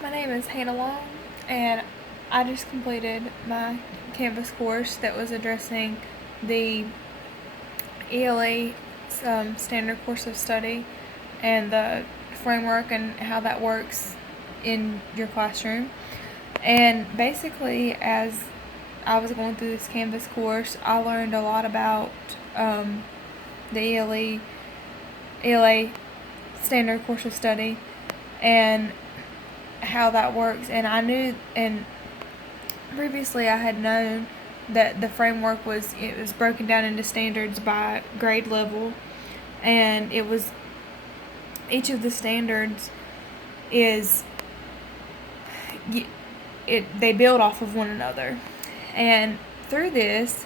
My name is Hannah Long, and I just completed my Canvas course that was addressing the ELA standard course of study and the framework and how that works in your classroom. And basically, as I was going through this Canvas course, I learned a lot about the ELA standard course of study and how that works. And I knew, and previously I had known that the framework was broken down into standards by grade level, and it was each of the standards is they build off of one another. And through this,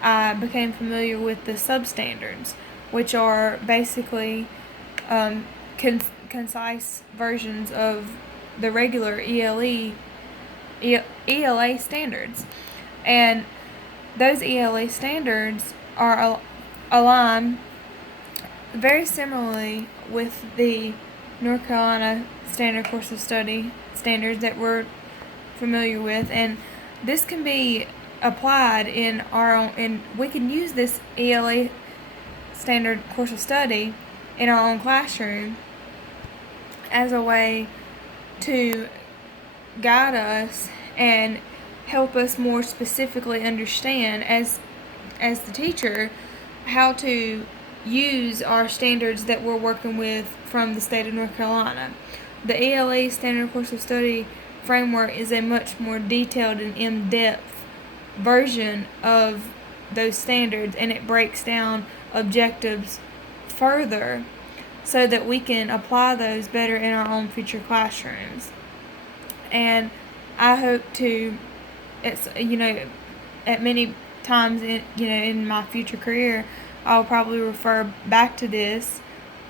I became familiar with the substandards, which are basically concise versions of the regular ELA standards. And those ELA standards are aligned very similarly with the North Carolina Standard Course of Study standards that we're familiar with, and this can be applied in our own, and we can use this ELA Standard Course of Study in our own classroom as a way to guide us and help us more specifically understand as the teacher how to use our standards that we're working with from the state of North Carolina. The ELA Standard Course of Study framework is a much more detailed and in-depth version of those standards, and it breaks down objectives further so that we can apply those better in our own future classrooms. And I hope to, at many times in my future career, I'll probably refer back to this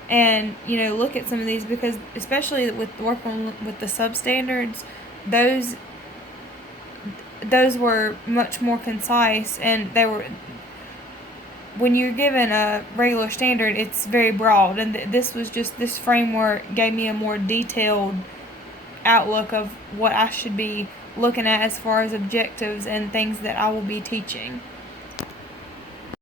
and look at some of these, because especially with working with the substandards, those were much more concise, and they were, when you're given a regular standard, it's very broad, and this framework gave me a more detailed outlook of what I should be looking at as far as objectives and things that I will be teaching.